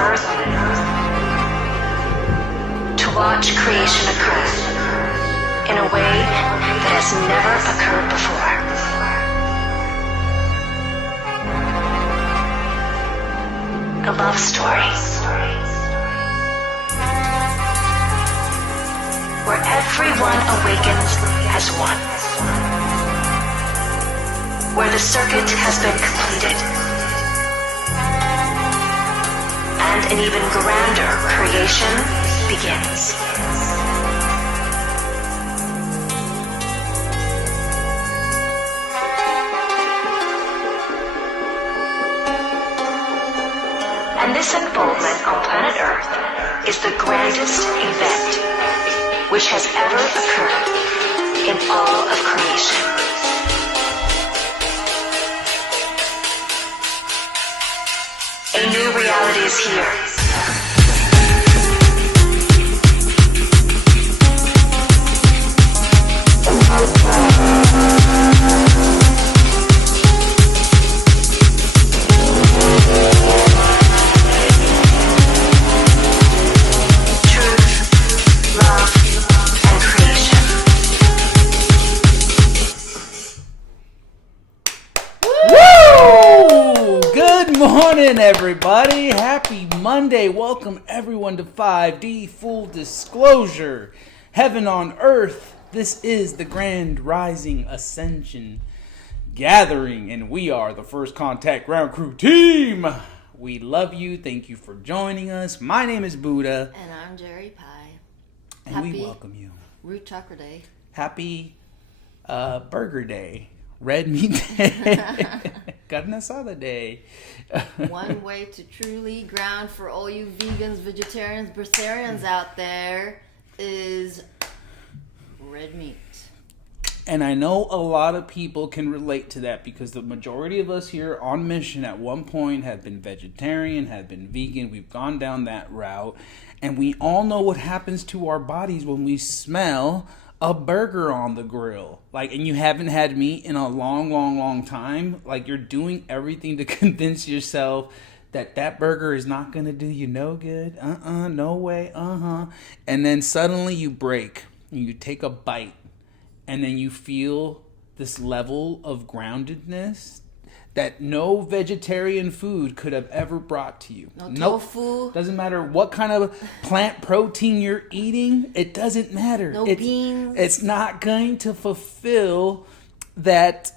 earth to watch creation occur in a way that has never occurred before. A love story where everyone awakens as one, where the circuit has been completed, and an even grander creation begins. And this unfoldment on planet Earth is the grandest event which has ever occurred in all of creation. A new reality is here. Morning, everybody. Happy Monday. Welcome everyone to 5D Full Disclosure. Heaven on Earth. This is the Grand Rising Ascension Gathering, and we are the First Contact Ground Crew Team. We love you. Thank you for joining us. My name is Buddha. And I'm Jeri-Lee. And we welcome you. Root Chakra Day. Happy Burger Day. Red Meat Day. Carne Asada Day. One way to truly ground for all you vegans, vegetarians, breatharians out there is red meat. And I know a lot of people can relate to that because the majority of us here on mission at one point have been vegetarian, have been vegan. We've gone down that route. And we all know what happens to our bodies when we smell a burger on the grill, and you haven't had meat in a long time. Like, you're doing everything to convince yourself that burger is not gonna do you no good. No way. And then suddenly you break and you take a bite, and then you feel this level of groundedness that no vegetarian food could have ever brought to you. No tofu. Doesn't matter what kind of plant protein you're eating. It doesn't matter. No beans. It's not going to fulfill that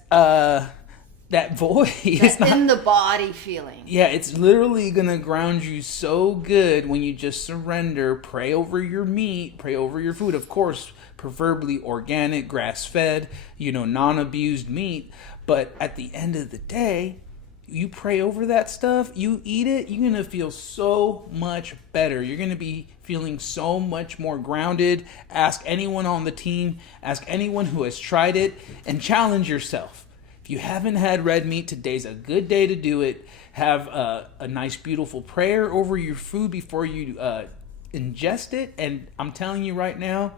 void. It's not in the body feeling. Yeah, it's literally going to ground you so good when you just surrender, pray over your meat, pray over your food. Of course, preferably organic, grass-fed, non-abused meat. But at the end of the day, you pray over that stuff, you eat it, you're going to feel so much better. You're going to be feeling so much more grounded. Ask anyone on the team, ask anyone who has tried it, and challenge yourself. If you haven't had red meat, today's a good day to do it. Have a nice, beautiful prayer over your food before you ingest it. And I'm telling you right now,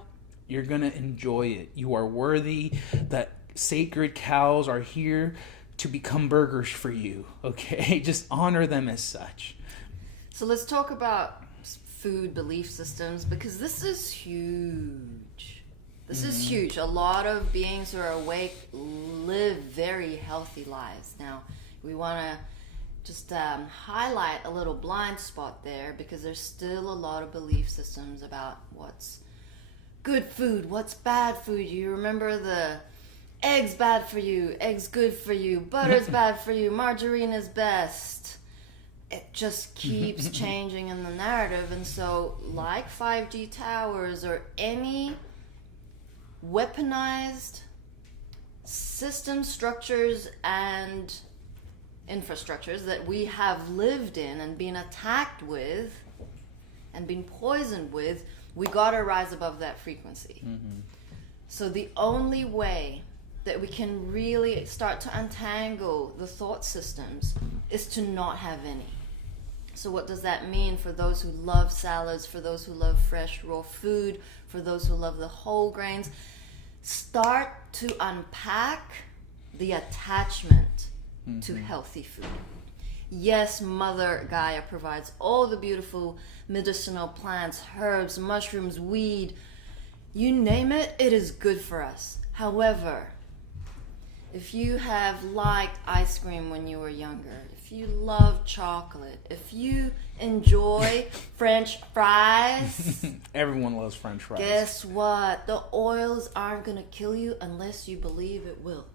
you're going to enjoy it. You are worthy. That sacred cows are here to become burgers for you, okay? Just honor them as such. So let's talk about food belief systems, because this is huge. This is huge. A lot of beings who are awake live very healthy lives. Now, we want to just highlight a little blind spot there, because there's still a lot of belief systems about what's good food, what's bad food. You remember the eggs bad for you, eggs good for you, butter's bad for you, margarine is best. It just keeps changing in the narrative. And so, like 5G towers or any weaponized system structures and infrastructures that we have lived in and been attacked with and been poisoned with, we gotta rise above that frequency. So the only way that we can really start to untangle the thought systems is to not have any. So what does that mean for those who love salads, for those who love fresh raw food, for those who love the whole grains? Start to unpack the attachment to healthy food. Yes, Mother Gaia provides all the beautiful medicinal plants, herbs, mushrooms, weed. You name it, it is good for us. However, if you have liked ice cream when you were younger, if you love chocolate, if you enjoy French fries, everyone loves French fries. Guess what? The oils aren't going to kill you unless you believe it will.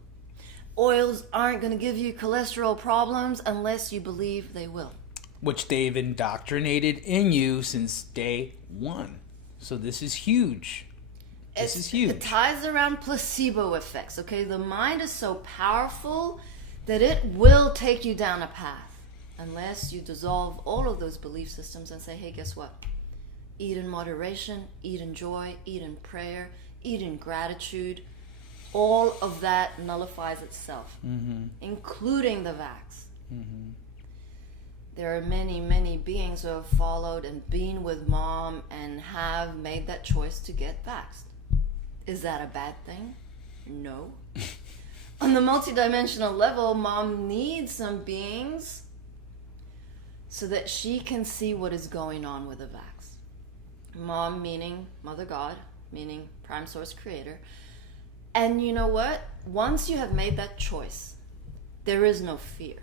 Oils aren't going to give you cholesterol problems unless you believe they will. Which they've indoctrinated in you since day one. So this is huge. This is huge. It ties around placebo effects, okay? The mind is so powerful that it will take you down a path unless you dissolve all of those belief systems and say, hey, guess what? Eat in moderation, eat in joy, eat in prayer, eat in gratitude. All of that nullifies itself, including the vax. There are many, many beings who have followed and been with mom and have made that choice to get vaxxed. Is that a bad thing? No. On the multidimensional level, mom needs some beings so that she can see what is going on with the vax. Mom meaning Mother God, meaning Prime Source Creator. And you know what? Once you have made that choice, there is no fear.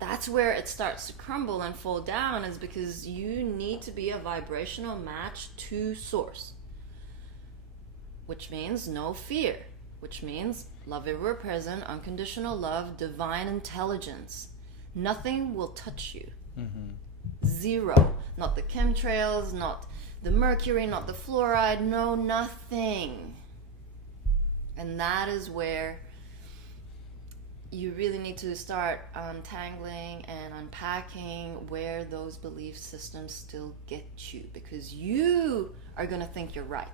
That's where it starts to crumble and fall down, is because you need to be a vibrational match to Source. Which means no fear. Which means love everywhere present, unconditional love, divine intelligence. Nothing will touch you. Zero. Not the chemtrails, not the mercury, not the fluoride, no, nothing. And that is where you really need to start untangling and unpacking where those belief systems still get you, because you are going to think you're right.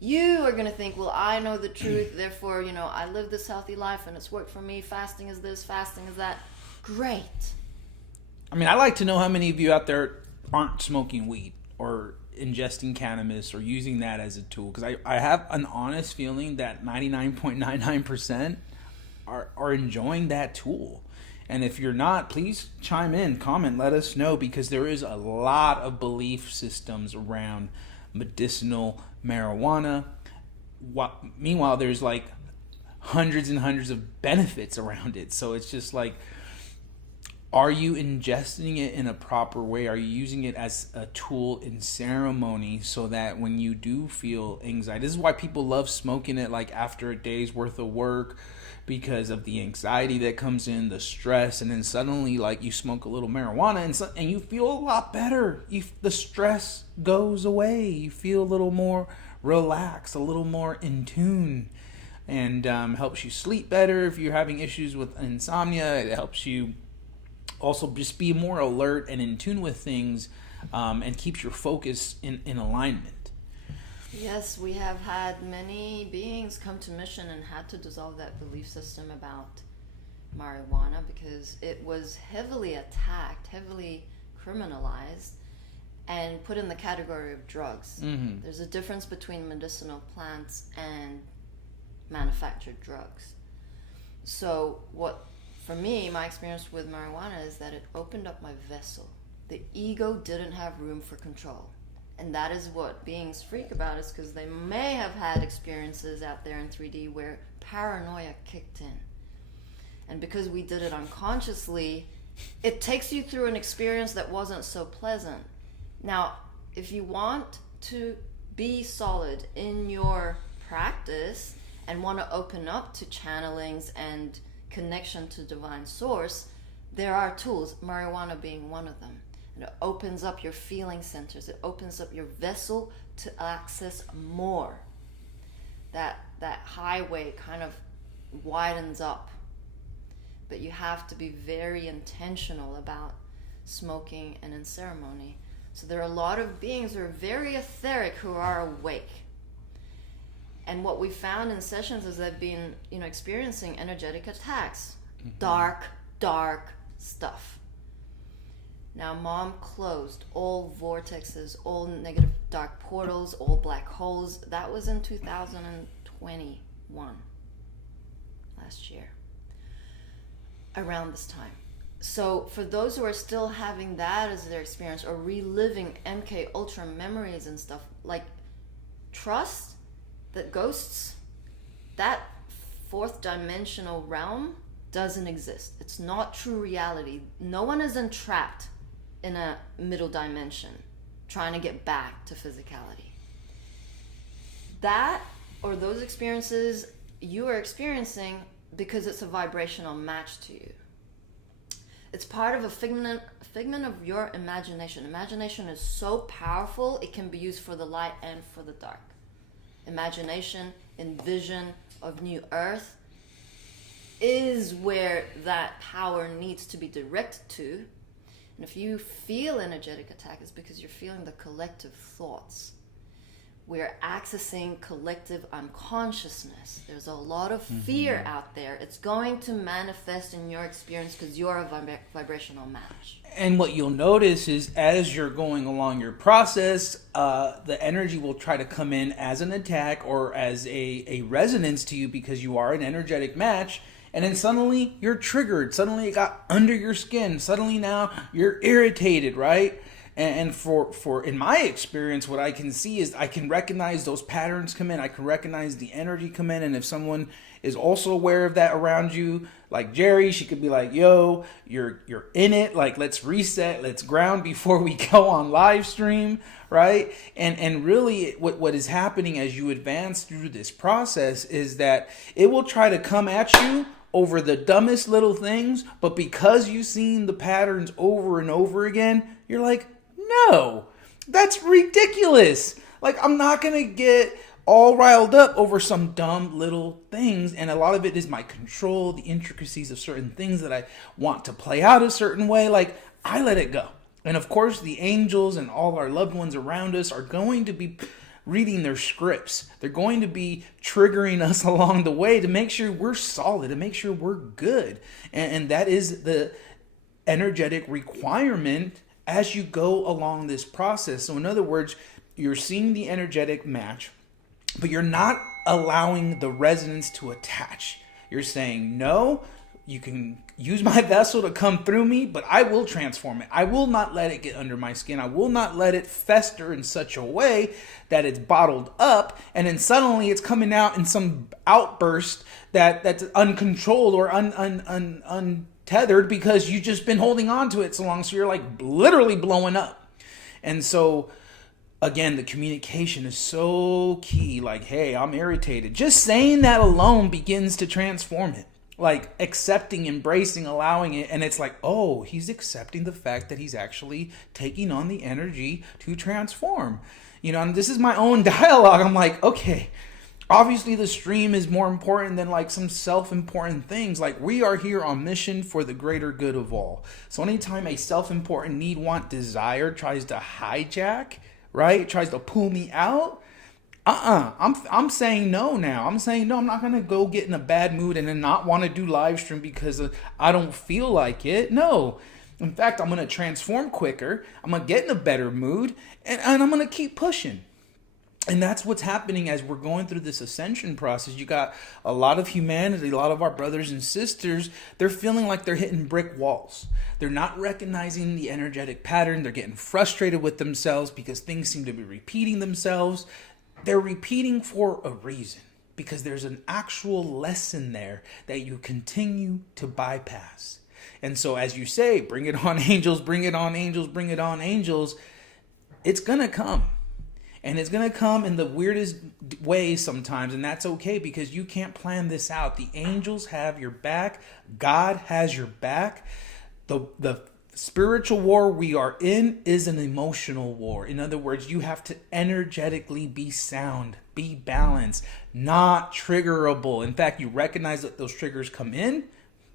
You are going to think, well, I know the truth, therefore, I live this healthy life and it's worked for me. Fasting is this, fasting is that. Great. I mean, I like to know how many of you out there aren't smoking weed or ingesting cannabis or using that as a tool, because I have an honest feeling that 99.99% are enjoying that tool. And if you're not, please chime in, comment, let us know, because there is a lot of belief systems around medicinal marijuana. Meanwhile, there's like hundreds and hundreds of benefits around it. So it's just like, are you ingesting it in a proper way? Are you using it as a tool in ceremony so that when you do feel anxiety, this is why people love smoking it like after a day's worth of work, because of the anxiety that comes in, the stress, and then suddenly like you smoke a little marijuana and you feel a lot better. The stress goes away. You feel a little more relaxed, a little more in tune, and helps you sleep better. If you're having issues with insomnia, it helps you also just be more alert and in tune with things, and keeps your focus in alignment. Yes, we have had many beings come to mission and had to dissolve that belief system about marijuana because it was heavily attacked, heavily criminalized, and put in the category of drugs. There's a difference between medicinal plants and manufactured drugs. So for me, my experience with marijuana is that it opened up my vessel. The ego didn't have room for control. And that is what beings freak about, is because they may have had experiences out there in 3D where paranoia kicked in. And because we did it unconsciously, it takes you through an experience that wasn't so pleasant. Now, if you want to be solid in your practice and want to open up to channelings and connection to divine source, there are tools, marijuana being one of them. And it opens up your feeling centers. It opens up your vessel to access more. That highway kind of widens up. But you have to be very intentional about smoking and in ceremony. So there are a lot of beings who are very etheric who are awake. And what we found in sessions is they've been, experiencing energetic attacks. Dark stuff. Now, mom closed all vortexes, all negative dark portals, all black holes. That was in 2021, last year, around this time. So for those who are still having that as their experience or reliving MK Ultra memories and stuff, like, trust that ghosts, that fourth dimensional realm doesn't exist. It's not true reality. No one is entrapped in a middle dimension trying to get back to physicality. That or those experiences you are experiencing because it's a vibrational match to you. It's part of a figment of your imagination. Imagination is so powerful, it can be used for the light and for the dark. Imagination, envision of new earth is where that power needs to be directed to. And if you feel energetic attack, it's because you're feeling the collective thoughts. We're accessing collective unconsciousness. There's a lot of fear out there. It's going to manifest in your experience because you're a vibrational match. And what you'll notice is as you're going along your process, the energy will try to come in as an attack or as a resonance to you because you are an energetic match. And then suddenly you're triggered. Suddenly it got under your skin. Suddenly now you're irritated, right? And for in my experience, what I can see is I can recognize those patterns come in. I can recognize the energy come in. And if someone is also aware of that around you, like Jeri, she could be like, yo, you're in it. Like, let's reset, let's ground before we go on live stream, right? And really what is happening as you advance through this process is that it will try to come at you over the dumbest little things. But because you've seen the patterns over and over again, you're like, no, that's ridiculous. Like, I'm not going to get all riled up over some dumb little things. And a lot of it is my control, the intricacies of certain things that I want to play out a certain way. Like, I let it go. And of course, the angels and all our loved ones around us are going to be reading their scripts. They're going to be triggering us along the way to make sure we're solid, to make sure we're good. And that is the energetic requirement as you go along this process. So in other words, you're seeing the energetic match, but you're not allowing the resonance to attach. You're saying, no, you can use my vessel to come through me, but I will transform it. I will not let it get under my skin. I will not let it fester in such a way that it's bottled up, and then suddenly it's coming out in some outburst that's uncontrolled or untethered because you've just been holding on to it so long, so you're like literally blowing up. And so again, the communication is so key. Like, hey, I'm irritated. Just saying that alone begins to transform it. Like accepting, embracing, allowing it. And it's like, oh, he's accepting the fact that he's actually taking on the energy to transform. You know, and this is my own dialogue. I'm like, okay, obviously the stream is more important than like some self-important things. Like, we are here on mission for the greater good of all. So anytime a self-important need, want, desire tries to hijack, right, tries to pull me out, I'm saying no now. I'm saying no, I'm not going to go get in a bad mood and then not want to do live stream because I don't feel like it. No. In fact, I'm going to transform quicker. I'm going to get in a better mood and I'm going to keep pushing. And that's what's happening as we're going through this ascension process. You got a lot of humanity, a lot of our brothers and sisters, they're feeling like they're hitting brick walls. They're not recognizing the energetic pattern. They're getting frustrated with themselves because things seem to be repeating themselves. They're repeating for a reason, because there's an actual lesson there that you continue to bypass. And so as you say, bring it on angels, bring it on angels, bring it on angels, it's going to come. And it's going to come in the weirdest ways sometimes, and that's okay because you can't plan this out. The angels have your back. God has your back. The spiritual war we are in is an emotional war. In other words, you have to energetically be sound, be balanced, not triggerable. In fact, you recognize that those triggers come in,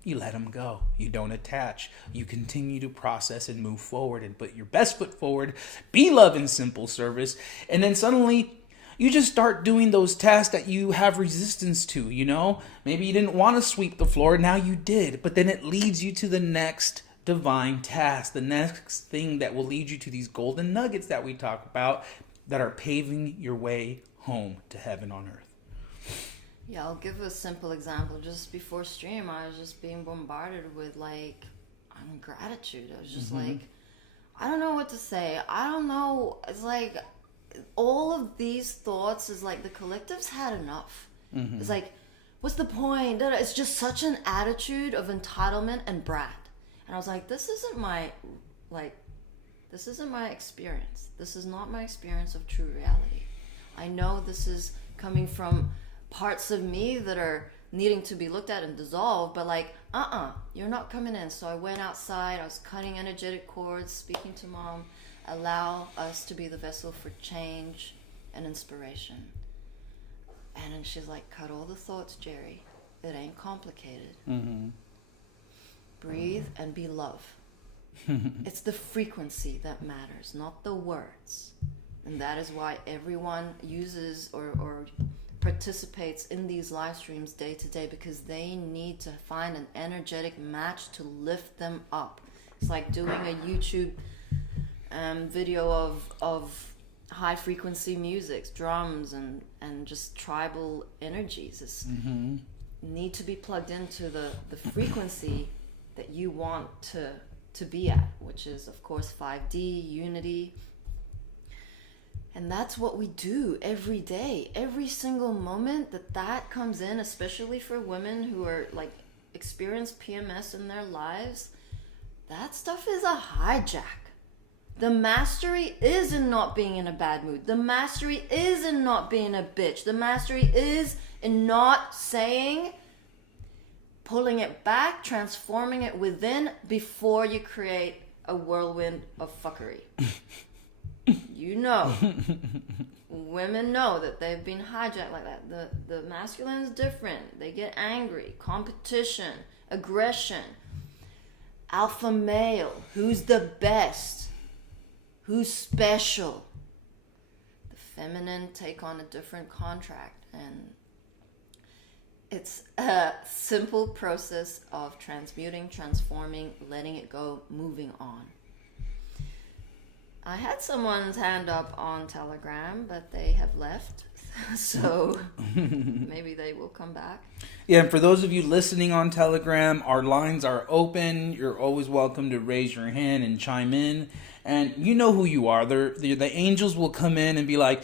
you let them go. You don't attach. You continue to process and move forward and put your best foot forward. Be love and simple service. And then suddenly you just start doing those tasks that you have resistance to, you know? Maybe you didn't want to sweep the floor. Now you did. But then it leads you to the next divine task, the next thing that will lead you to these golden nuggets that we talk about that are paving your way home to heaven on earth. Yeah, I'll give a simple example. Just before stream, I was just being bombarded with like, I and gratitude. I was just like, I don't know what to say. I don't know. It's like all of these thoughts is like the collective's had enough. It's like, what's the point? It's just such an attitude of entitlement and brat. And I was like, this isn't my experience. This is not my experience of true reality. I know this is coming from parts of me that are needing to be looked at and dissolved, but like, you're not coming in. So I went outside, I was cutting energetic cords, speaking to Mom, allow us to be the vessel for change and inspiration. And then she's like, cut all the thoughts, Jeri. It ain't complicated. Breathe and be love. It's the frequency that matters, not the words. And that is why everyone uses or participates in these live streams day to day, because they need to find an energetic match to lift them up. It's like doing a YouTube video of high frequency music, drums and just tribal energies. It's need to be plugged into the frequency that you want to be at, which is of course 5D, unity. And that's what we do every day, every single moment that comes in, especially for women who are like experience PMS in their lives. That stuff is a hijack. The mastery is in not being in a bad mood. The mastery is in not being a bitch. The mastery is in not saying, pulling it back, transforming it within before you create a whirlwind of fuckery. You know, women know that they've been hijacked like that. The masculine is different. They get angry, competition, aggression, alpha male, who's the best, who's special. The feminine take on a different contract, and it's a simple process of transmuting, transforming, letting it go, moving on. I had someone's hand up on Telegram, but they have left, so maybe they will come back. Yeah, and for those of you listening on Telegram, our lines are open. You're always welcome to raise your hand and chime in. And you know who you are. The angels will come in and be like,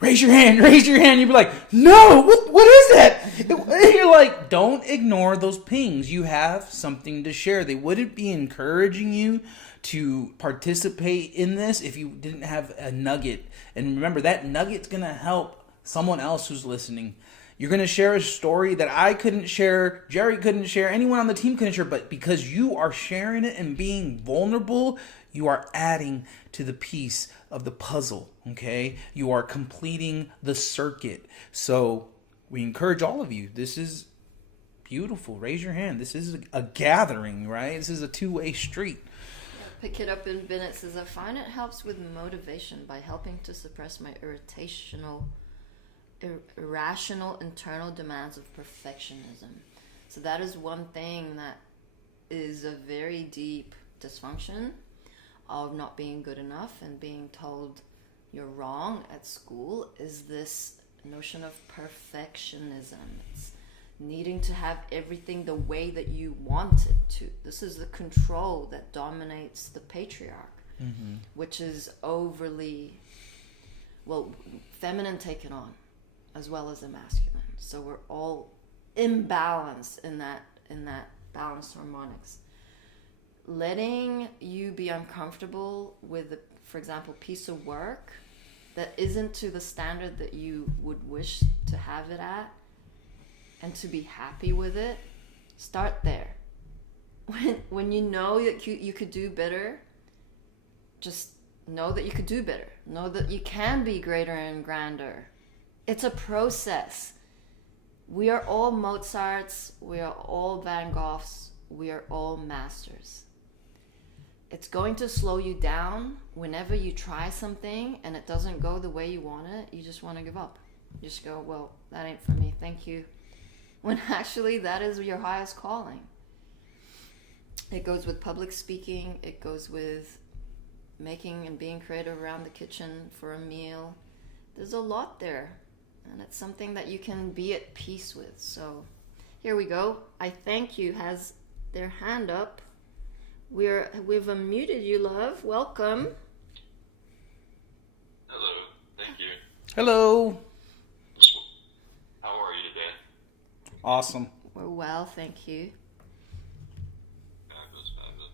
raise your hand, raise your hand. You'll be like, no, what is that? And you're like, don't ignore those pings. You have something to share. They wouldn't be encouraging you to participate in this if you didn't have a nugget. And remember, that nugget's going to help someone else who's listening. You're going to share a story that I couldn't share, Jeri couldn't share, anyone on the team couldn't share, but because you are sharing it and being vulnerable, you are adding to the piece of the puzzle, okay? You are completing the circuit. So we encourage all of you. This is beautiful. Raise your hand. This is a gathering, right? This is a two-way street. Pick it up in Bennett says, I find it helps with motivation by helping to suppress my irrational internal demands of perfectionism. So that is one thing that is a very deep dysfunction of not being good enough and being told you're wrong at school, is this notion of perfectionism. It's needing to have everything the way that you want it to. This is the control that dominates the patriarch, which is overly, feminine taken on as well as the masculine. So we're all imbalanced in that balanced harmonics. Letting you be uncomfortable with, for example, piece of work that isn't to the standard that you would wish to have it at, and to be happy with it, start there. When you know that you could do better, just know that you could do better. Know that you can be greater and grander. It's a process. We are all Mozarts. We are all Van Goghs. We are all masters. It's going to slow you down whenever you try something and it doesn't go the way you want it. You just want to give up. You just go, well, that ain't for me. Thank you. When actually that is your highest calling. It goes with public speaking. It goes with making and being creative around the kitchen for a meal. There's a lot there. And it's something that you can be at peace with. So here we go. I Thank You has their hand up. We've unmuted you, love. Welcome. Hello, thank you. Hello. How are you today? Awesome. We're well, thank you. Fabulous, fabulous.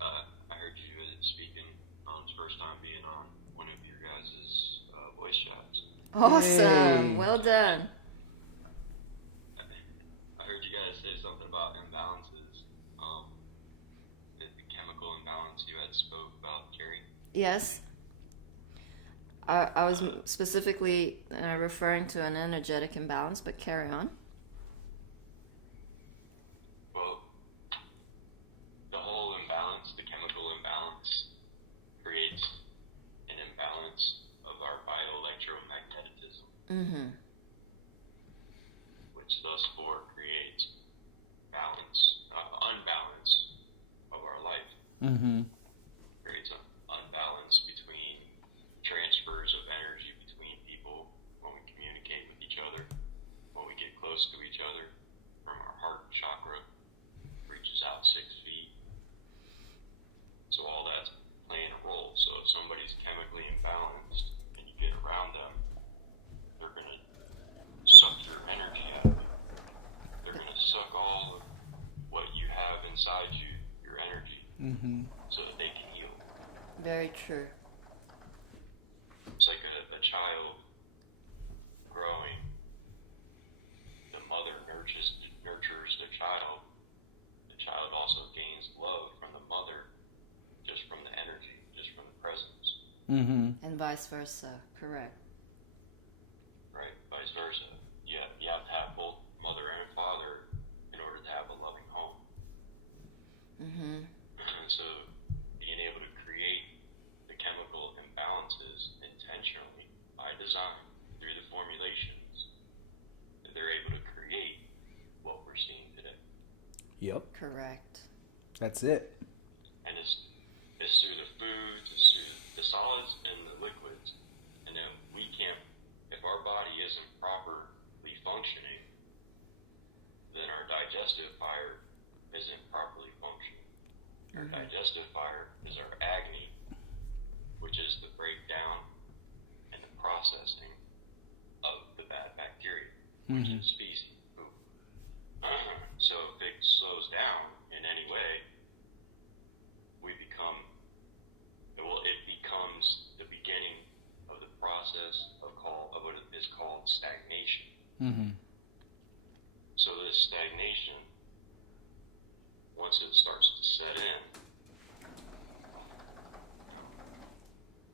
I heard you speaking on his first time being on one of your guys' voice chats. Awesome. Yay. Well done. I heard you guys say something about imbalances. The chemical imbalance you had spoke about, Jeri. Yes. I was specifically referring to an energetic imbalance, but carry on. Well, the whole imbalance, the chemical imbalance, creates an imbalance of our bioelectromagnetism, Mm-hmm. which thus far creates unbalance of our life. Mm-hmm. Creates an unbalance between transfers of energy between people when we communicate with each other, when we get close to each other, from our heart chakra reaches out 6 feet. So all that's playing a role. So if somebody's chemically imbalanced and you get around them, they're going to suck your energy out of you. They're going to suck all of what you have inside you, your energy, so that they can heal. Very true. It's like a child growing. The mother nurtures the child. The child also gains love from the mother, just from the energy, just from the presence. Mm-hmm. And vice versa. Correct. Right? Vice versa. You have to have both mother and father in order to have a loving home. Mm-hmm. And so being able to create the chemical imbalances intentionally by design through the formulations, they're able to create what we're seeing today. Yep. Correct. That's it. And it's through the foods, it's through the solids and the liquids. And then we can't, if our body isn't properly functioning, then our digestive fire isn't properly functioning. Our digestive fire is our agni, which is the breakdown and the processing of the bad bacteria, which is species. So if it slows down in any way, it becomes the beginning of the process of what is called stagnation. Mm-hmm. So this stagnation, once it starts to set in,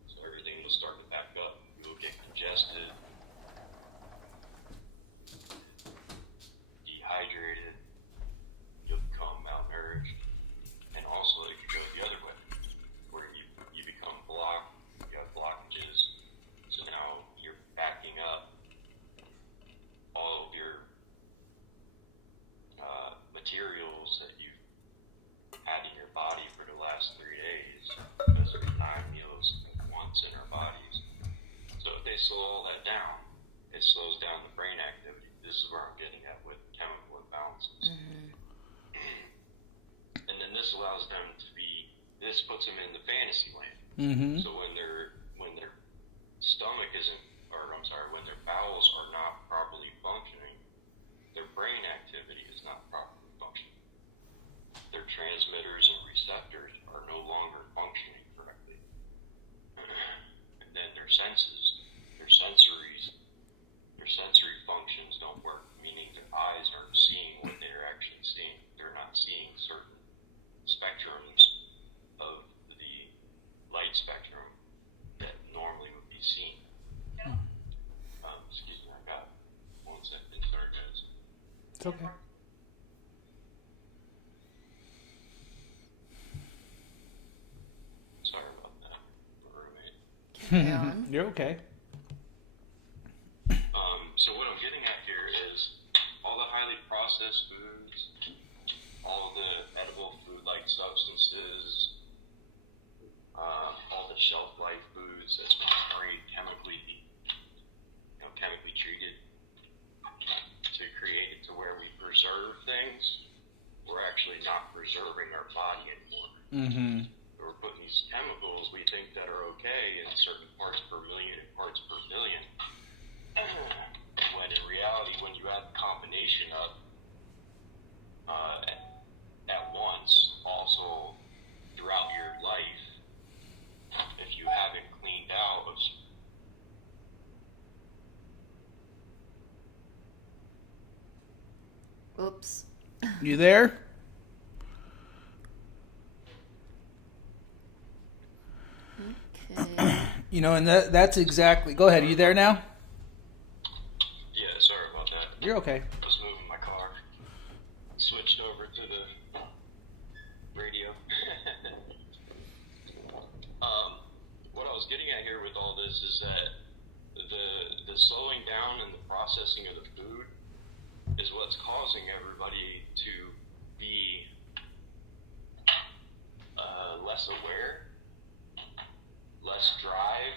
so everything will start to back up. You'll get congested, dehydrated, you'll become malnourished, and also it could go the other way, where you become blocked, you have blockages, so now you're backing up all of your materials that you've had in your body for the last 3 days, because of 9 meals at once in our bodies. So if they slow all that down, it slows down the brain activity. This is where I'm getting at with chemical imbalances. And then this allows them to this puts them in the fantasy land. Mm-hmm. So when their stomach when their bowels are not properly functioning, their brain activity is not properly functioning. Their transmitters and receptors are no longer functioning correctly. And then their sensory functions don't work, meaning their eyes aren't seeing what they're actually seeing. They're not seeing certain spectrums of the light spectrum that normally would be seen. Excuse me, I got 1 second. Sorry, guys. It's okay. Sorry about that. My roommate. Carry on. You're okay. So what I'm getting at here is all the highly processed foods, all the edible food-like substances, all the shelf-life foods that's not very chemically treated to create it to where we preserve things. We're actually not preserving our body anymore. Mm-hmm. We're putting these chemicals we think that are okay in certain parts per million and parts per billion. When in reality, when you have a combination of at once, also throughout your life, if you haven't cleaned out of Oops. You there? Okay. You know, and that's exactly... Go ahead, are you there now? Yeah, sorry about that. You're okay. I was moving my car. Switched over to the radio. What I was getting at here with all this is that the slowing down and the processing of the food is what's causing everybody to be less aware, less drive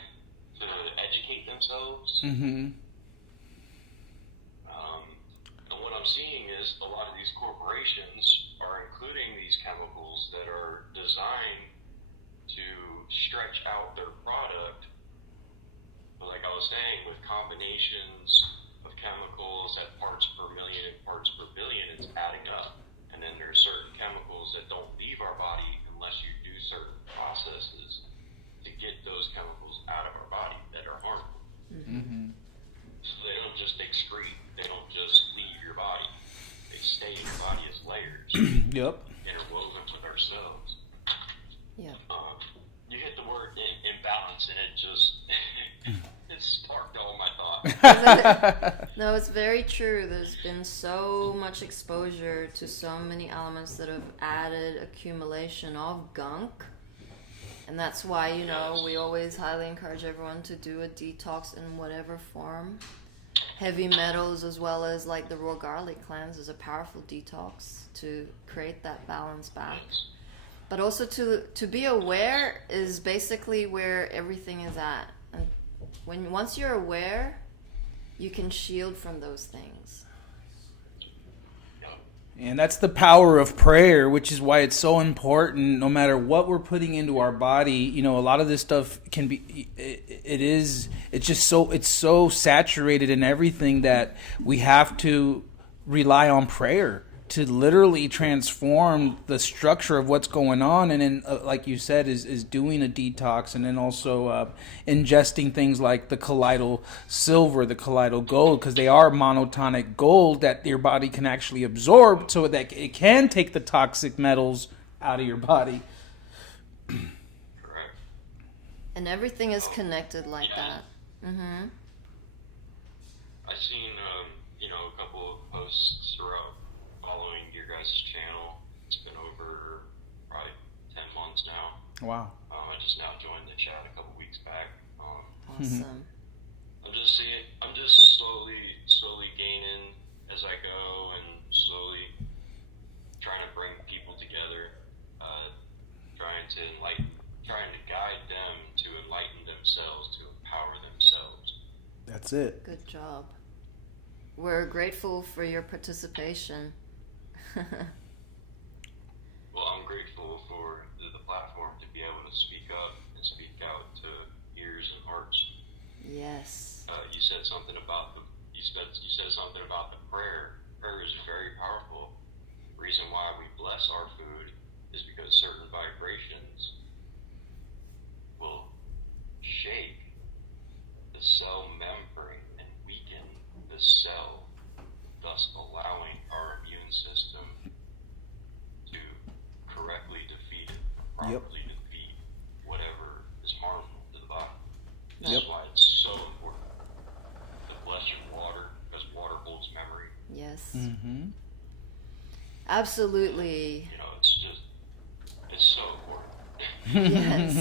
to educate themselves. Mm-hmm. And what I'm seeing is a lot of these corporations are including these chemicals that are designed to stretch out their product. But like I was saying, with combinations of chemicals at parts per million and parts per billion, it's adding up. And then there's certain chemicals that don't leave our body unless you do certain processes to get those chemicals out of our body that are harmful. Mm-hmm. So they don't just excrete, they don't just leave your body. They stay in your body as layers, Yep. interwoven with ourselves. Yeah. You hit the word imbalance and it just it sparked all my thoughts. No, it's very true. There's been so much exposure to so many elements that have added accumulation of gunk. And that's why, you know, we always highly encourage everyone to do a detox in whatever form. Heavy metals as well as like the raw garlic cleanse is a powerful detox to create that balance back. But also to be aware is basically where everything is at. And once you're aware, you can shield from those things. And that's the power of prayer, which is why it's so important. No matter what we're putting into our body, you know, a lot of this stuff can be, it's so saturated in everything that we have to rely on prayer to literally transform the structure of what's going on. And then, like you said, is doing a detox, and then also ingesting things like the colloidal silver, the colloidal gold, because they are monotonic gold that your body can actually absorb, so that it can take the toxic metals out of your body. Correct. And everything is connected like that. Mm-hmm. I've seen, a couple of posts throughout following your guys' channel. It's been over probably 10 months now. Wow. I just now joined the chat a couple weeks back. Awesome. I'm just slowly gaining as I go, and slowly trying to bring people together, trying to guide them to enlighten themselves, to empower themselves. That's it. Good job. We're grateful for your participation. Well, I'm grateful for the platform to be able to speak up and speak out to ears and hearts. Yes. You said something about you said something about the prayer. Prayer is very powerful. The reason why we bless our food is because certain vibrations will shake the cell membrane and weaken the cell, thus allowing our immune system to correctly defeat it, properly defeat whatever is harmful to the body. That's why it's so important to bless your water, because water holds memory. Yes. Mm-hmm. Absolutely. You know, it's so important. Yes.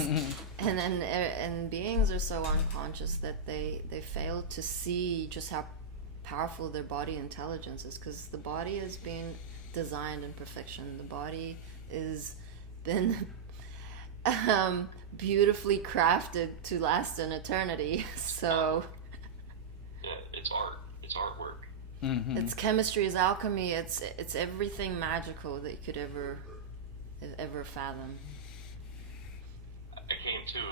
And beings are so unconscious that they fail to see just how powerful their body intelligence is, because the body has been designed in perfection. The body is been beautifully crafted to last an eternity. So Yeah, it's art. It's artwork. Mm-hmm. it's chemistry, it's alchemy, it's everything magical that you could ever fathom. to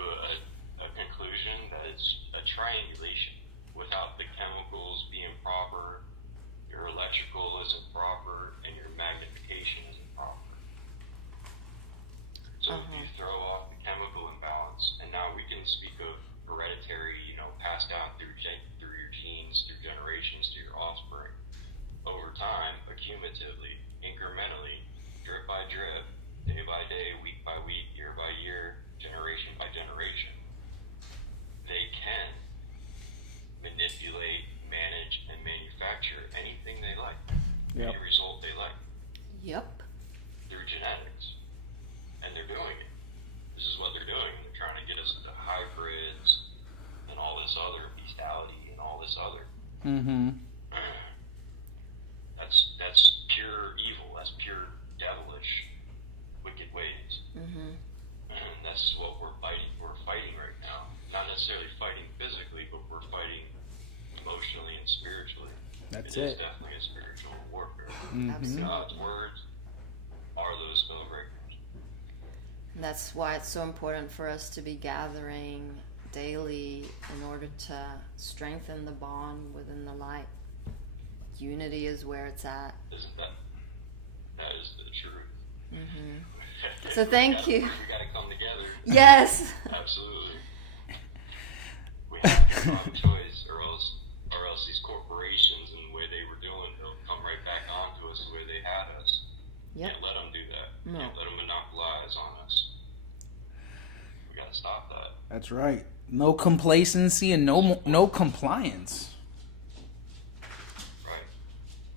a conclusion that it's a triangulation. Without the chemicals being proper, your electrical isn't proper, and your magnification isn't proper. So if you throw off the chemical imbalance, and now we can speak of hereditary, passed down through your genes, through generations, to your offspring, over time, accumulatively, incrementally, drip by drip, day by day, week by week, year by year, generation by generation, they can manipulate, manage, and manufacture anything they like, any result they like. Yep. Through genetics. And they're doing it. This is what they're doing. They're trying to get us into hybrids and all this other bestiality and all this other. Mm-hmm. That's pure evil. That's pure devilish, wicked ways. Mm-hmm. And that's what we're fighting. We're fighting right now. Not necessarily fighting physically, but we're fighting emotionally and spiritually. That's It is it. definitely a spiritual warfare. Absolutely. God's words are those spell breakers. That's why it's so important for us to be gathering daily in order to strengthen the bond within the light. Unity is where it's at. Isn't that is the truth. Mm-hmm. So thank you. We gotta come together. Yes. Absolutely. We have to find a choice, or else these corporations and the way they were doing, they'll come right back onto us the way they had us. Yep. Can't let them do that. No. Can't let them monopolize on us. We gotta stop that. That's right. No complacency and no compliance. Right.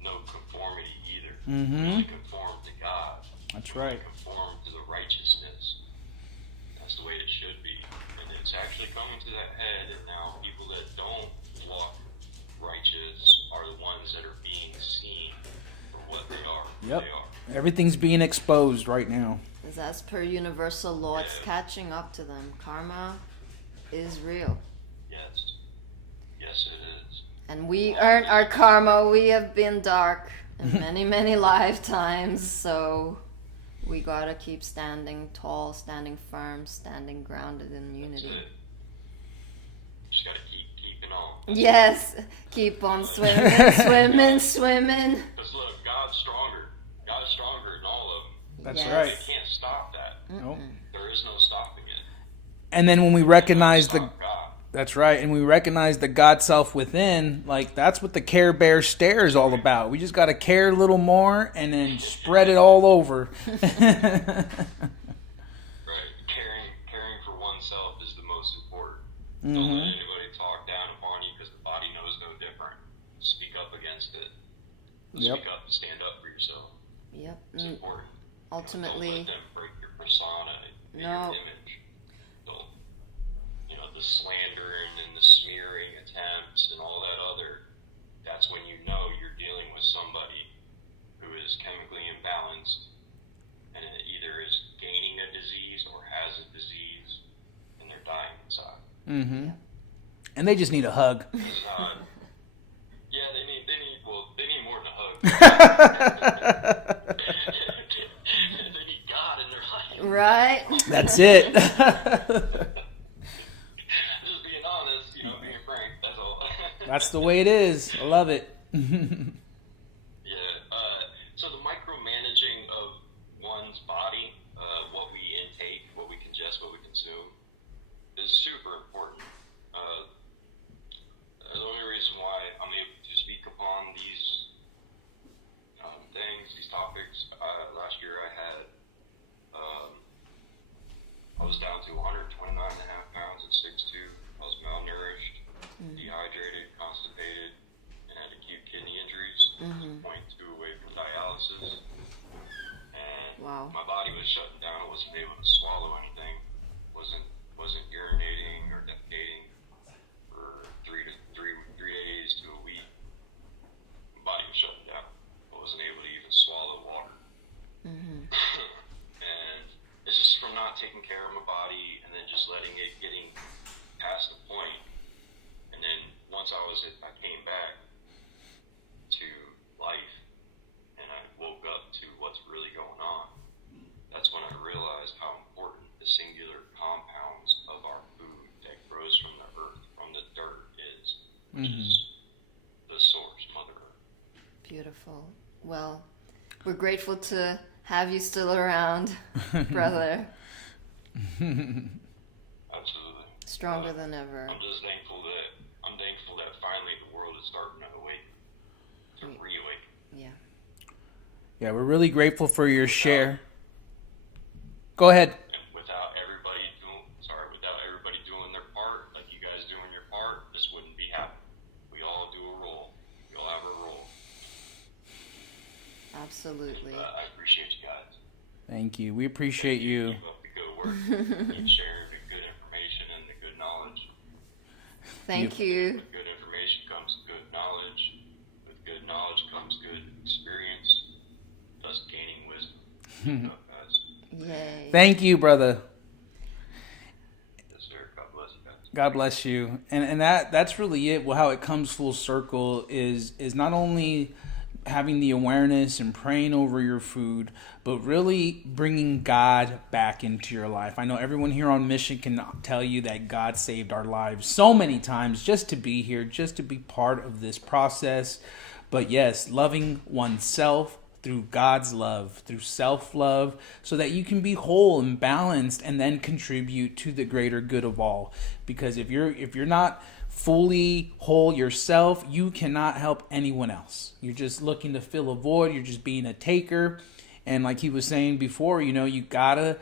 No conformity either. Mm-hmm. Only conform to God. That's right. Conform to the righteousness. That's the way it should be. And it's actually coming to that head, and now people that don't walk righteous are the ones that are being seen for what they are. Yep. They are. Everything's being exposed right now. As per universal law, it's catching up to them. Karma is real. Yes. Yes, it is. And we earn our karma. We have been dark in many, many lifetimes. So we gotta keep standing tall, standing firm, standing grounded in unity. That's it. Just gotta keep on. Yes, keep on swimming, swimming. Because look, God's stronger. God's stronger than all of them. That's Yes. right. They can't stop that. Nope. There is no stopping it. And then when we recognize the Stop God. That's right, and we recognize the God self within, like that's what the Care Bear stare is all about. We just got to care a little more and then spread it all over. Right. Caring for oneself is the most important. Don't let anybody talk down upon you because the body knows no different. Speak up against it. Yep. Speak up and stand up for yourself. Yep. It's important. Ultimately, Don't let them break your persona and No. your image. Don't, the slandering and the smearing attempts and all that other, that's when you know you're dealing with somebody who is chemically imbalanced and it either is gaining a disease or has a disease and they're dying inside. Mm-hmm. And they just need a hug. It's not, yeah, they need more than a hug. They need God in their life. right? That's it. Just being honest, being frank, that's all. That's the way it is. I love it. So the micromanaging of one's body, what we intake, what we ingest, what we consume, is super important. The only reason why I'm able to speak upon these things, these topics, last year I was down to 129.5 pounds at 6'2". I was malnourished, dehydrated, constipated, and had acute kidney injuries. I was 0.2 away from dialysis. And Wow. my body was shutting down. I wasn't able to swallow anything. Wasn't urinating or defecating for three days to a week. My body was shutting down. I wasn't able to even swallow water. And it's just from not taking care of my body and then just letting it getting past the point. And then once I came back to life and I woke up to what's really going on, that's when I realized how important this Beautiful. Well, we're grateful to have you still around, brother. Absolutely. Stronger than ever. I'm thankful that finally the world is starting to reawake. Yeah. Yeah, we're really grateful for your share. Go ahead. And without everybody doing their part, like you guys doing your part, this wouldn't be happening. We all do a role. We all have a role. Absolutely. And, I appreciate you guys. Thank you. We appreciate you. Keep up the good work. Keep sharing the good information and the good knowledge. Thank you. With good information comes good knowledge. With good knowledge comes good experience. Thus gaining wisdom. Yay. Thank you, brother. Yes, sir. God bless you guys. God bless you. And that's really it. Well, how it comes full circle is not only having the awareness and praying over your food, but really bringing God back into your life. I know everyone here on Mission can tell you that God saved our lives so many times just to be here, just to be part of this process. But yes, loving oneself through God's love, through self-love, so that you can be whole and balanced and then contribute to the greater good of all. Because if you're not fully whole yourself, you cannot help anyone else. You're just looking to fill a void. You're just being a taker. And like he was saying before, you gotta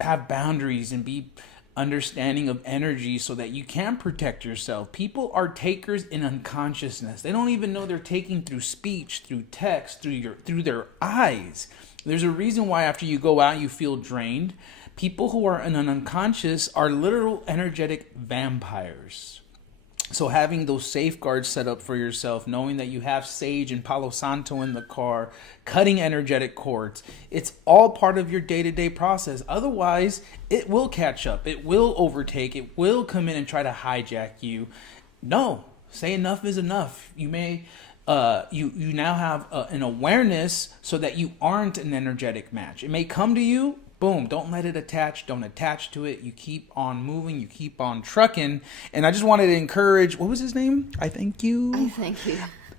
have boundaries and be understanding of energy so that you can protect yourself. People are takers in unconsciousness. They don't even know they're taking through speech, through text, through their eyes. There's a reason why after you go out you feel drained. People who are in an unconscious are literal energetic vampires. So having those safeguards set up for yourself, knowing that you have sage and Palo Santo in the car, cutting energetic cords, it's all part of your day-to-day process. Otherwise, it will catch up. It will overtake. It will come in and try to hijack you. No, say enough is enough. You may, you now have an awareness so that you aren't an energetic match. It may come to you. Boom, don't let it attach. Don't attach to it. You keep on moving. You keep on trucking. And I just wanted to encourage, what was his name? I thank you.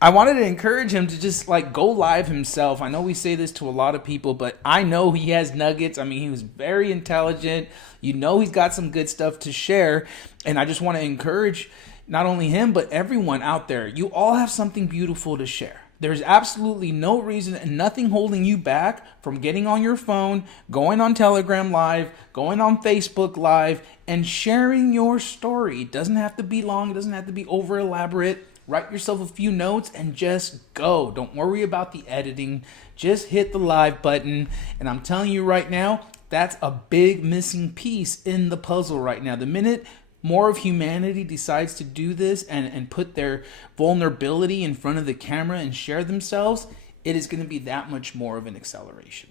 I wanted to encourage him to just go live himself. I know we say this to a lot of people, but I know he has nuggets. I mean, he was very intelligent. He's got some good stuff to share. And I just want to encourage not only him, but everyone out there. You all have something beautiful to share. There's absolutely no reason and nothing holding you back from getting on your phone, going on Telegram Live, going on Facebook Live, and sharing your story. It doesn't have to be long. It doesn't have to be over elaborate. Write yourself a few notes and just go. Don't worry about the editing. Just hit the live button. And I'm telling you right now, that's a big missing piece in the puzzle right now. The minute more of humanity decides to do this and put their vulnerability in front of the camera and share themselves, it is going to be that much more of an acceleration.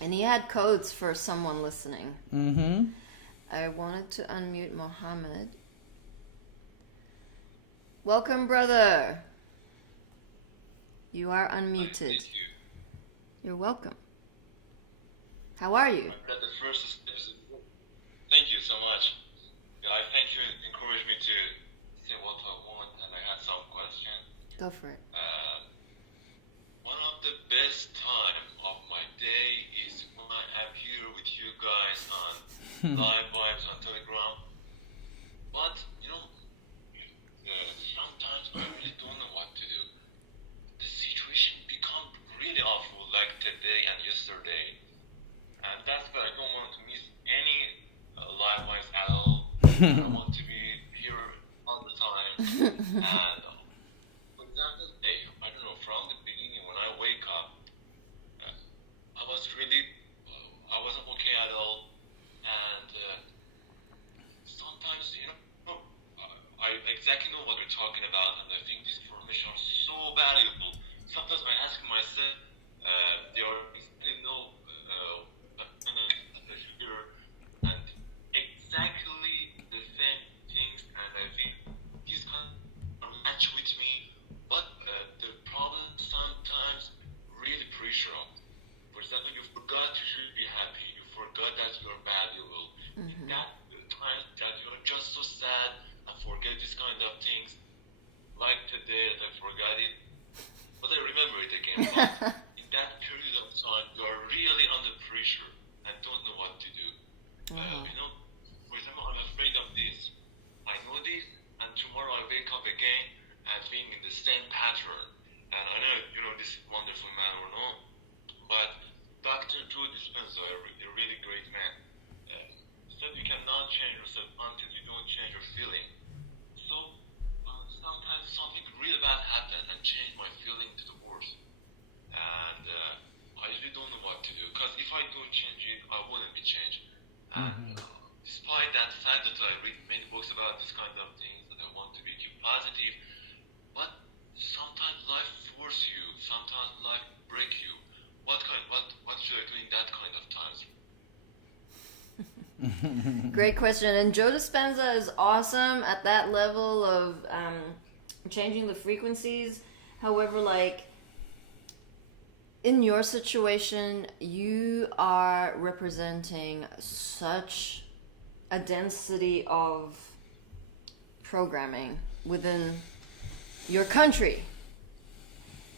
And he had codes for someone listening. Mm-hmm. I wanted to unmute Mohammed. Welcome, brother. You are unmuted. Thank you. You're welcome. How are you? Thank you so much. I thank you encouraged me to say what I want, and I had some question. Go for it. One of the best time of my day is when I'm here with you guys on live vibes on Telegram. But sometimes I really don't know what to do. The situation become really awful, like today and yesterday, and that's why I don't want to miss any live vibes at all. I want to be here all the time. And for example, I don't know, from the beginning when I wake up, I wasn't okay at all. And sometimes, I exactly know what you're talking about, and I think this information is so valuable. Sometimes I ask myself, there are exactly no here, and exactly the same things, and I think these kind of in that period of time, you are really under pressure and don't know what to do. For example, I'm afraid of this. I know this, and tomorrow I wake up again and being in the same pattern. And I know, this wonderful man or no, but Dr. Joe Dispenza, a really great man, said you cannot change yourself until you don't change your feeling. So sometimes something really bad happened and changed my feeling to the worst. And I really don't know what to do, because if I don't change it, I wouldn't be changed. And despite that fact that I read many books about this kind of things, that I want to keep positive, but sometimes life forces you, sometimes life breaks you. What should I do in that kind of times? Great question. And Joe Dispenza is awesome at that level of changing the frequencies. However, in your situation, you are representing such a density of programming within your country.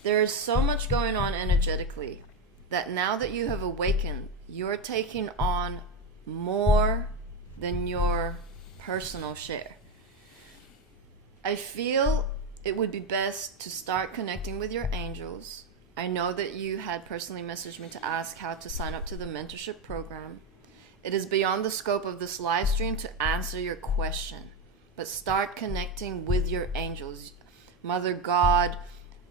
There is so much going on energetically that now that you have awakened, you're taking on more than your personal share. I feel it would be best to start connecting with your angels. I know that you had personally messaged me to ask how to sign up to the mentorship program. It is beyond the scope of this live stream to answer your question, but start connecting with your angels. Mother God,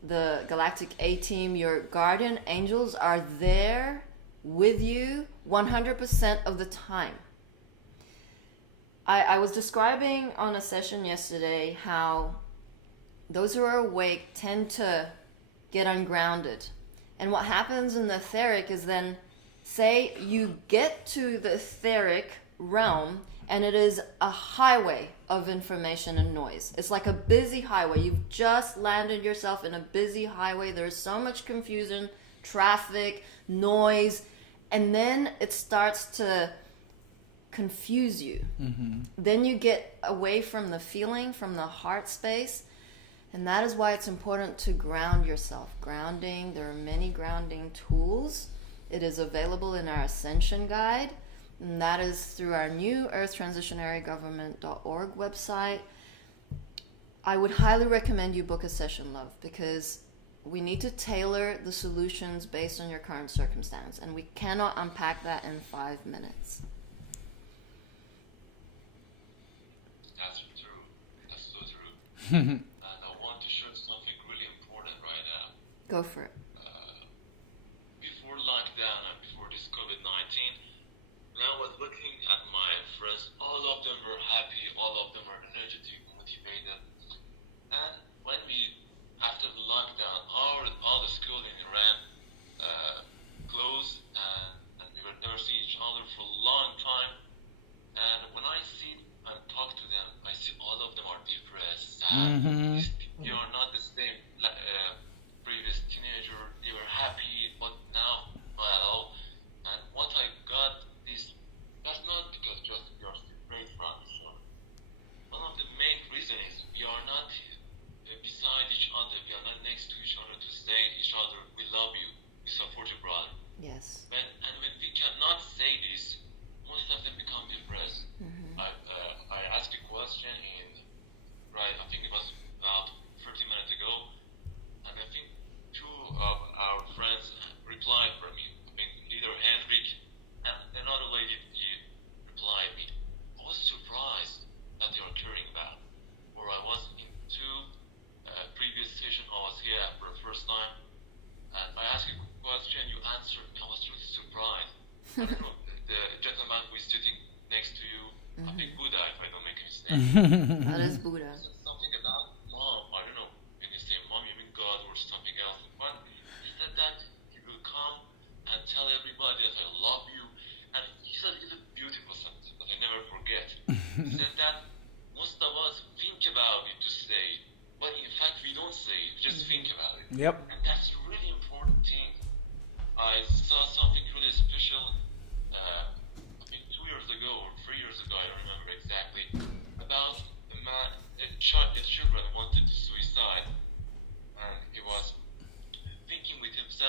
the Galactic A-Team, your guardian angels are there with you 100% of the time. I was describing on a session yesterday how those who are awake tend to get ungrounded. And what happens in the etheric is then, say you get to the etheric realm and it is a highway of information and noise. It's like a busy highway. You've just landed yourself in a busy highway. There's so much confusion, traffic, noise, and then it starts to confuse you. Then you get away from the feeling, from the heart space, and that is why it's important to ground yourself. Grounding, there are many grounding tools. It is available in our Ascension guide, and that is through our new earthtransitionarygovernment.org website. I would highly recommend you book a session, love, because we need to tailor the solutions based on your current circumstance, and we cannot unpack that in 5 minutes. That's true. That's so true. And I want to share something really important right now. Go for it. Before lockdown and before this COVID-19, when I was looking at my friends, all of them were happy, all of them were energetic, motivated. And when after the lockdown, all the schools in Iran closed, and we were never seeing each other for a long time. And when I see and talk to them, I see all of them are depressed, sad. They are not the same previous teenager. They were happy, but now not at all. And what I got is, that's not because just we are separated from each other. One of the main reasons is we are not beside each other. We are not next to each other to say each other, we love you, we support your brother. Yes. And when we cannot say this, most of them become depressed. I asked a question I think it was about 30 minutes ago, and I think two of our friends replied for me. I think leader Henrik and another lady replied me. I was surprised that they are caring about. Or I was in two previous sessions, I was here for the first time, and I asked you a question, you answered, I was really surprised. I don't know, the gentleman who is sitting next to you, I think Buddha, if I don't make a mistake. That is Buddha. Something about mom, I don't know, when you say mom, you mean God or something else. But he said that he will come and tell everybody that I love you. And he said it's a beautiful sentence that I never forget. He said that most of us think about it to say, but in fact we don't say it, we just think about it. Yep. And that's a really important thing. I saw something really special, I think 2 years ago or 3 years ago, I don't remember exactly, about a man, the children wanted to suicide, and he was thinking with himself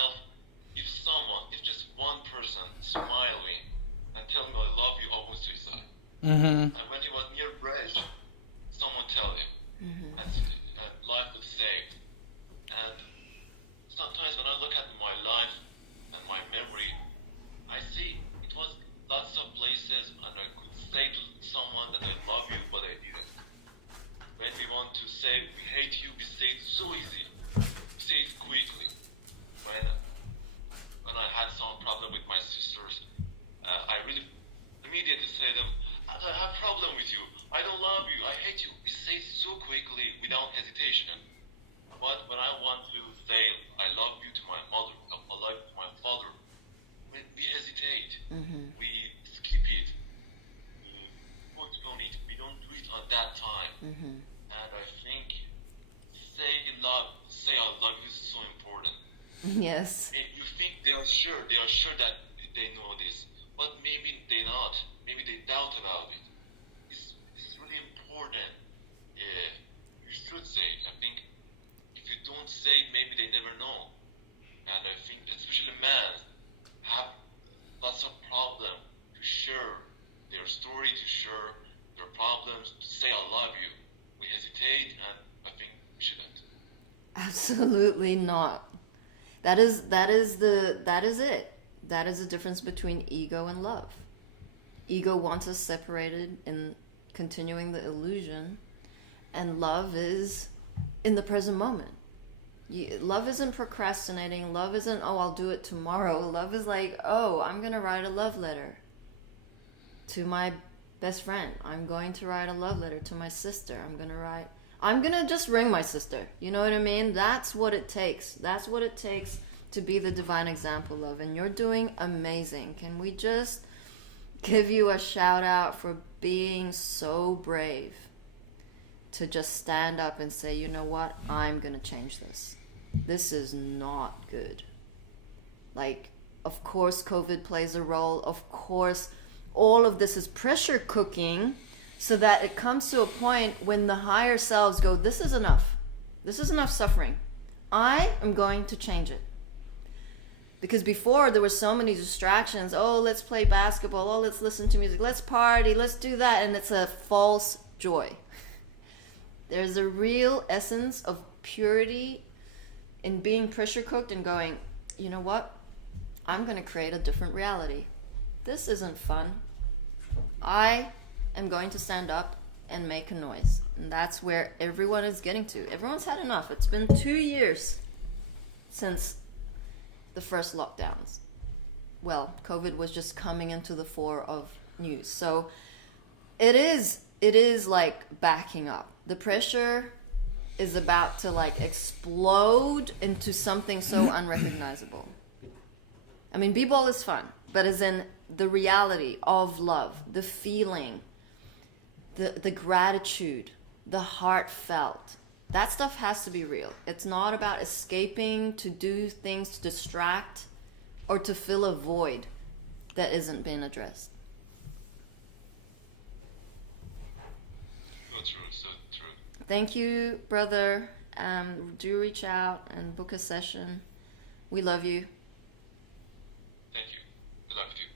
Yes. You think they are sure that they know this, but maybe they not. Maybe they doubt about it. It's really important. Yeah, you should say it. I think if you don't say it, maybe they never know. And I think that especially men have lots of problem to share their story, to share their problems, to say I love you. We hesitate, and I think we shouldn't. Absolutely not. That is it. That is the difference between ego and love. Ego wants us separated in continuing the illusion, and love is in the present moment. Love isn't procrastinating. Love isn't, oh, I'll do it tomorrow. Love is like, oh, I'm going to write a love letter to my best friend. I'm going to write a love letter to my sister. I'm going to just ring my sister. You know what I mean? That's what it takes. That's what it takes to be the divine example of. And you're doing amazing. Can we just give you a shout out for being so brave to just stand up and say, you know what? I'm going to change this. This is not good. Like, of course, COVID plays a role. Of course, all of this is pressure cooking so that it comes to a point when the higher selves go, this is enough. This is enough suffering. I am going to change it. Because before there were so many distractions. Oh, let's play basketball. Oh, let's listen to music. Let's party. Let's do that. And it's a false joy. There's a real essence of purity in being pressure cooked and going, you know what? I'm going to create a different reality. This isn't fun. I am going to stand up and make a noise. And that's where everyone is getting to. Everyone's had enough. It's been 2 years since the first lockdowns. Well, COVID was just coming into the fore of news. So it is like backing up. The pressure is about to like explode into something so unrecognizable. I mean, b-ball is fun, but as in the reality of love, the feeling, the gratitude, the heartfelt, that stuff has to be real. It's not about escaping to do things to distract or to fill a void that isn't being addressed. So true. Thank you, brother. Do reach out and book a session. We love you. Thank you. I love you.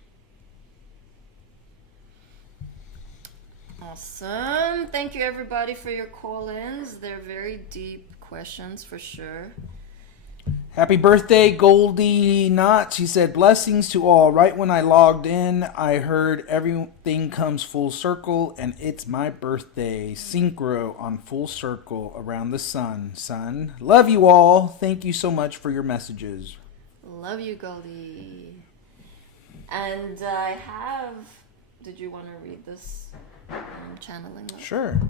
Awesome. Thank you, everybody, for your call-ins. They're very deep questions, for sure. Happy birthday, Goldie Knot. She said, blessings to all. Right when I logged in, I heard everything comes full circle, and it's my birthday. Synchro on full circle around the sun. Son, love you all. Thank you so much for your messages. Love you, Goldie. And I have... Did you want to read this channeling? Sure.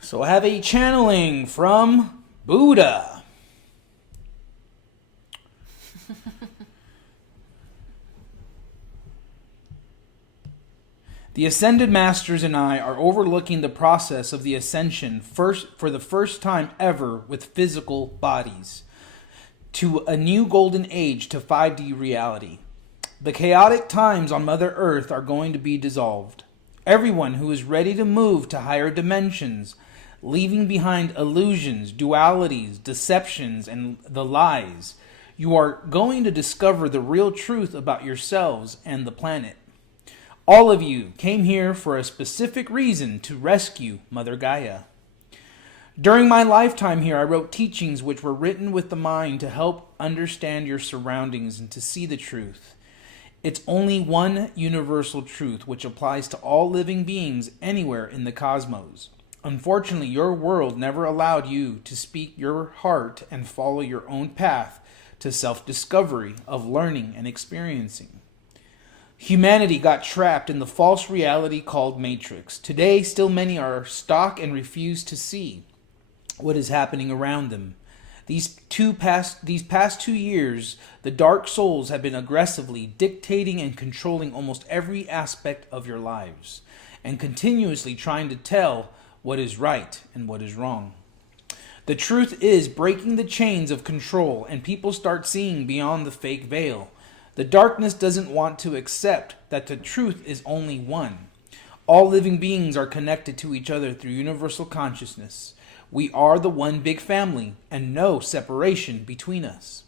So I have a channeling from Buddha. The Ascended Masters and I are overlooking the process of the Ascension for the first time ever with physical bodies to a new golden age to 5D reality. The chaotic times on Mother Earth are going to be dissolved. Everyone who is ready to move to higher dimensions, leaving behind illusions, dualities, deceptions, and the lies, you are going to discover the real truth about yourselves and the planet. All of you came here for a specific reason, to rescue Mother Gaia. During my lifetime here, I wrote teachings which were written with the mind to help understand your surroundings and to see the truth. It's only one universal truth which applies to all living beings anywhere in the cosmos. Unfortunately, your world never allowed you to speak your heart and follow your own path to self-discovery of learning and experiencing. Humanity got trapped in the false reality called Matrix. Today, still many are stuck and refuse to see what is happening around them. These past 2 years, the dark souls have been aggressively dictating and controlling almost every aspect of your lives, and continuously trying to tell what is right and what is wrong. The truth is breaking the chains of control, and people start seeing beyond the fake veil. The darkness doesn't want to accept that the truth is only one. All living beings are connected to each other through universal consciousness. We are the one big family, and no separation between us.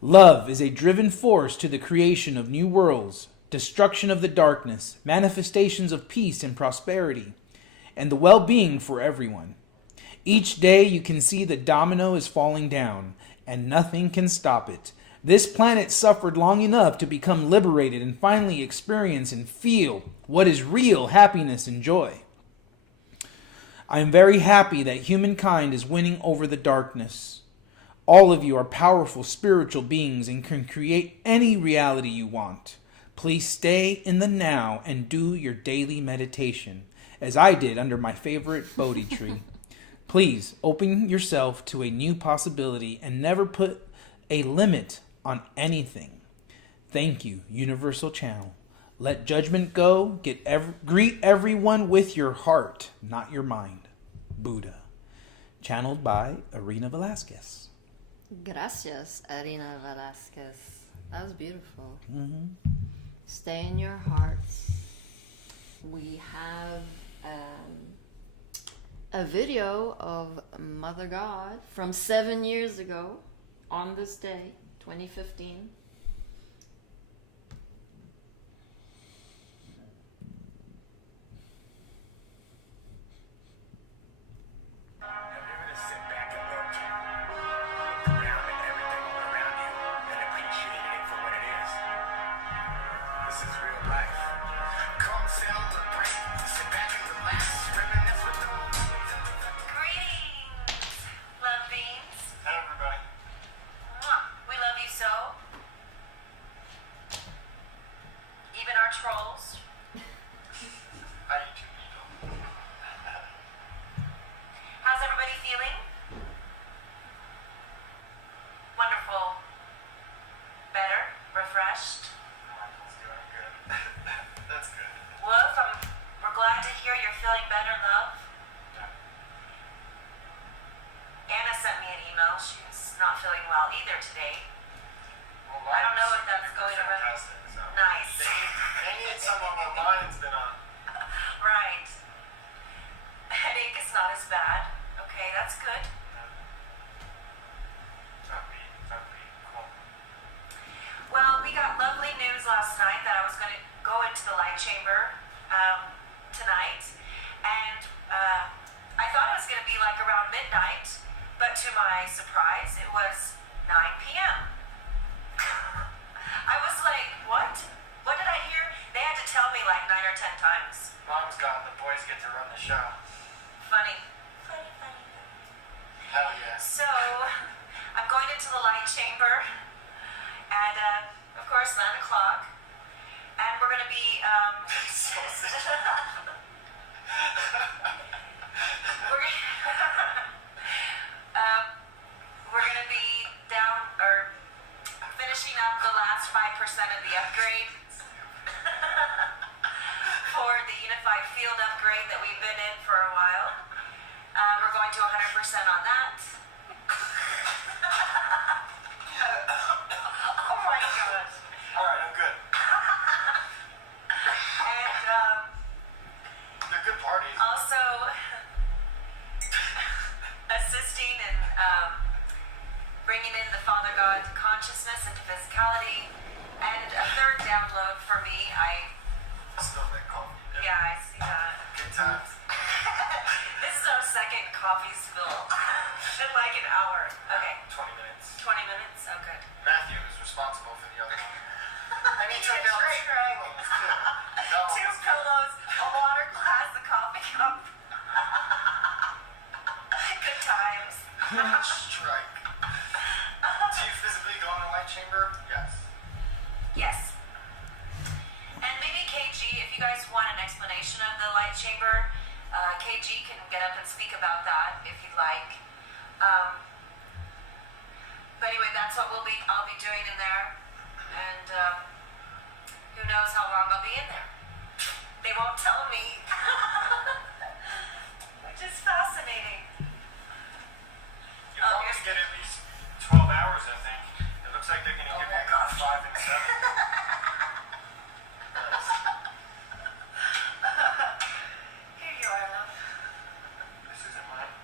Love is a driven force to the creation of new worlds, destruction of the darkness, manifestations of peace and prosperity, and the well-being for everyone. Each day you can see the domino is falling down, and nothing can stop it. This planet suffered long enough to become liberated and finally experience and feel what is real happiness and joy. I am very happy that humankind is winning over the darkness. All of you are powerful spiritual beings and can create any reality you want. Please stay in the now and do your daily meditation, as I did under my favorite Bodhi tree. Please open yourself to a new possibility and never put a limit on anything. Thank you, Universal Channel. Let judgment go. Greet everyone with your heart, not your mind. Buddha. Channeled by Irina Velasquez. Gracias, Irina Velasquez. That was beautiful. Mm-hmm. Stay in your hearts. We have a video of Mother God from 7 years ago on this day, 2015. You almost get at least 12 hours, I think. It looks like they're going to give you 5 and 7. Here you are, love. This isn't mine.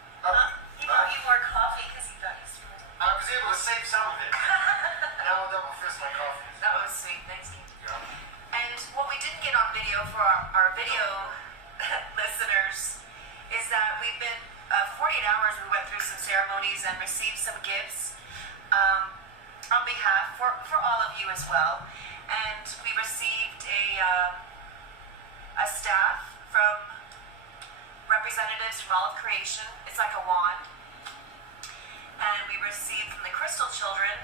You bought me more coffee because you thought you spilled it. I was able to save some of it. Now I'll double fist my coffee. That was sweet. Thanks, Keith. Yeah. And what we didn't get on video for our video listeners is that we've been 48 hours. We went through some ceremonies and received some gifts on behalf for all of you as well. And we received a staff from representatives from all of creation. It's like a wand. And we received from the Crystal Children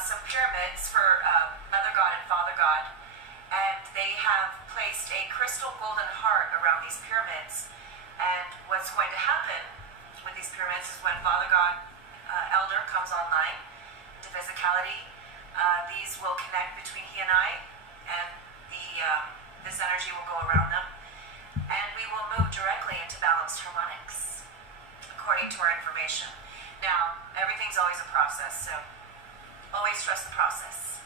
some pyramids for Mother God and Father God. And they have placed a crystal golden heart around these pyramids. And what's going to happen with these pyramids is when Father God Elder comes online into physicality, these will connect between he and I, and this energy will go around them, and we will move directly into balanced harmonics, according to our information. Now, everything's always a process, so always trust the process.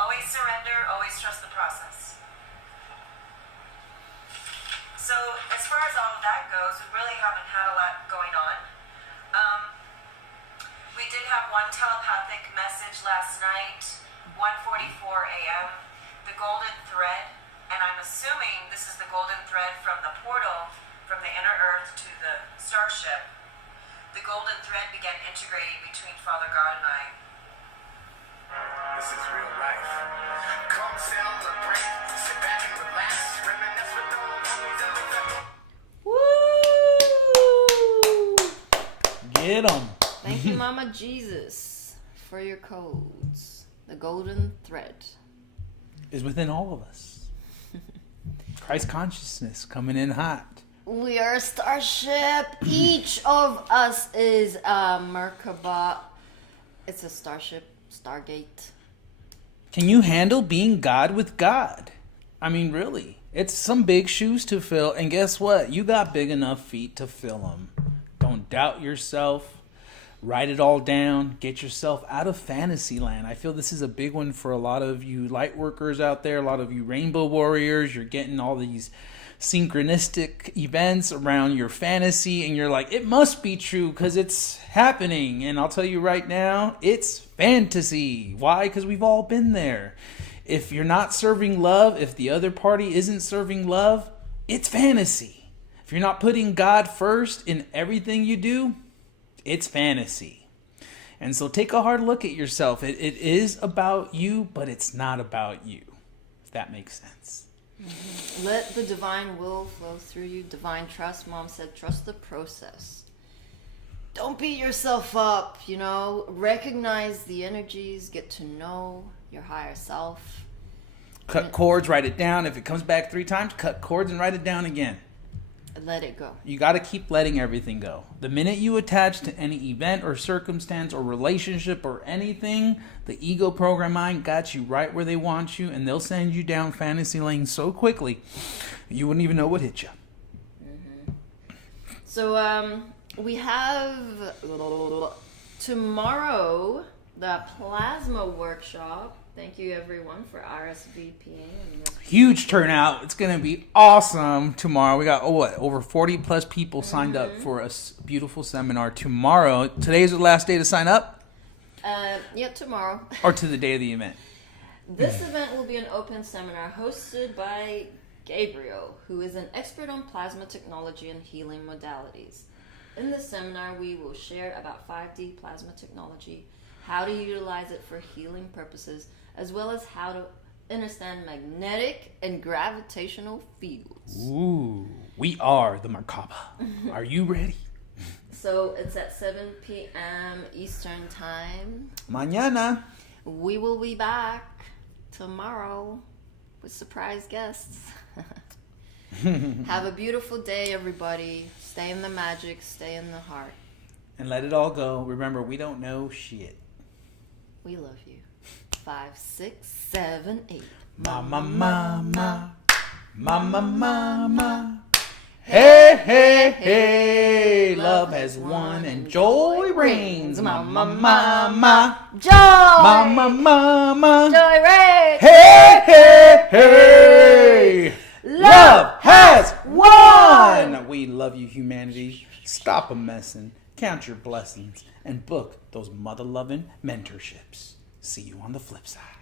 Always surrender, always trust the process. So, as far as all of that goes, we really haven't had a lot going on. We did have one telepathic message last night, 1:44 a.m., the golden thread, and I'm assuming this is the golden thread from the portal from the inner earth to the starship. The golden thread began integrating between Father God and I. This is real life. Come celebrate. Sit back and relax. Reminisce with the homies and the Woo! Get 'em. Thank you, Mama Jesus, for your codes. The golden thread Is within all of us. Christ consciousness coming in hot. We are a starship. Each of us is a Merkaba. It's a starship, Stargate. Can you handle being God with God? I mean, really. It's some big shoes to fill. And guess what? You got big enough feet to fill them. Don't doubt yourself. Write it all down. Get yourself out of fantasy land. I feel this is a big one for a lot of you light workers out there. A lot of you rainbow warriors. You're getting all these synchronistic events around your fantasy. And you're like, it must be true because it's happening. And I'll tell you right now, it's fantasy. Why? Because we've all been there. If you're not serving love, if the other party isn't serving love, it's fantasy. If you're not putting God first in everything you do, it's fantasy. And so take a hard look at yourself. It is about you, but it's not about you. If that makes sense. Mm-hmm. Let the divine will flow through you. Divine trust. Mom said, trust the process. Don't beat yourself up, Recognize the energies. Get to know your higher self. Cut cords, write it down. If it comes back 3 times, cut cords and write it down again. Let it go. You got to keep letting everything go. The minute you attach to any event or circumstance or relationship or anything, the ego program mind got you right where they want you, and they'll send you down fantasy lane so quickly you wouldn't even know what hit you. Mm-hmm. So we have tomorrow the plasma workshop. Thank you everyone for RSVPing. Huge turnout. It's going to be awesome tomorrow. We got, over 40 plus people signed up for a beautiful seminar tomorrow. Today's the last day to sign up? Tomorrow. Or to the day of the event? This event will be an open seminar hosted by Gabriel, who is an expert on plasma technology and healing modalities. In this seminar, we will share about 5D plasma technology, how to utilize it for healing purposes, as well as how to understand magnetic and gravitational fields. Ooh, we are the Merkaba. Are you ready? So it's at 7 p.m. Eastern Time. Mañana. We will be back tomorrow with surprise guests. Have a beautiful day, everybody. Stay in the magic, stay in the heart. And let it all go. Remember, we don't know shit. We love you. 5, 6, 7, 8. Mama, mama, mama, mama. Hey, hey, hey, love has won and joy reigns. Mama, mama, Joy! mama, mama. Joy reigns! Hey, hey, hey, love has won. We love you, humanity. Stop a messin', count your blessings, and book those mother-loving mentorships. See you on the flip side.